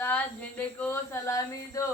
सात झंडे को सलामी दो।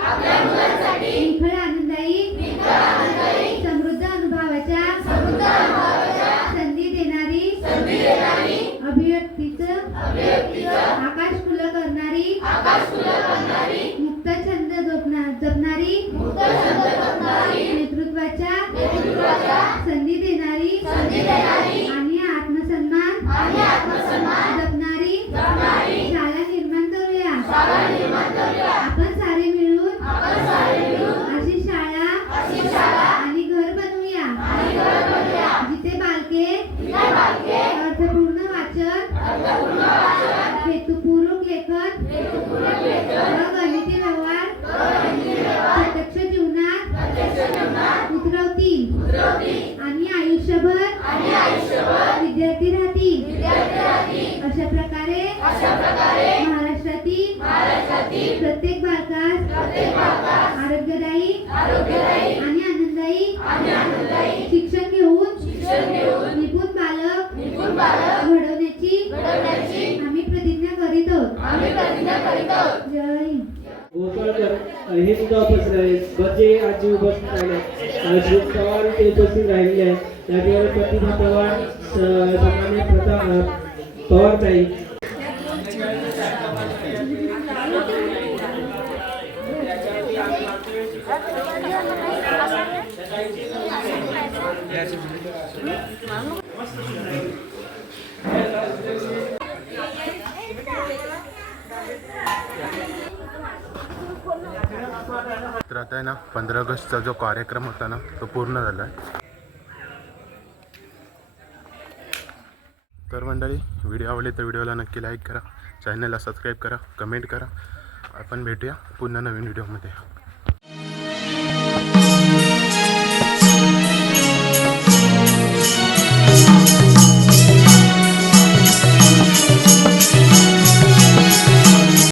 मुलांसाठी निखळ आनंदायी समृद्ध अनुभवाच्या संधी देणारी अभिव्यक्तीचं आकाश खुलं करणारी प्रकारे महाराष्ट्रातील प्रत्येक बालकास आरोग्यदायी आणि आनंददायी शिक्षण घेऊन निपुण बालक घडवण्याची आम्ही प्रतिज्ञा करीत आहोत. जय हिंद. हे सुद्धा उपस्थित आहेत. बचे आजी उपस्थित राहिले श्री पवार ते उपस्थित राहिलेले आहेत. या ठिकाणी प्रतिभा पवार स- सन्मान्य प्रथा अ, पवारताई तर आता आहे ना पंधरा ऑगस्टचा जो कार्यक्रम होता ना तो पूर्ण झाला आहे. तर मंडळी व्हिडिओ आवडले तर व्हिडिओला नक्की लाईक करा चॅनलला सबस्क्राईब करा कमेंट करा. आपण भेटूया पुन्हा नवीन व्हिडिओमध्ये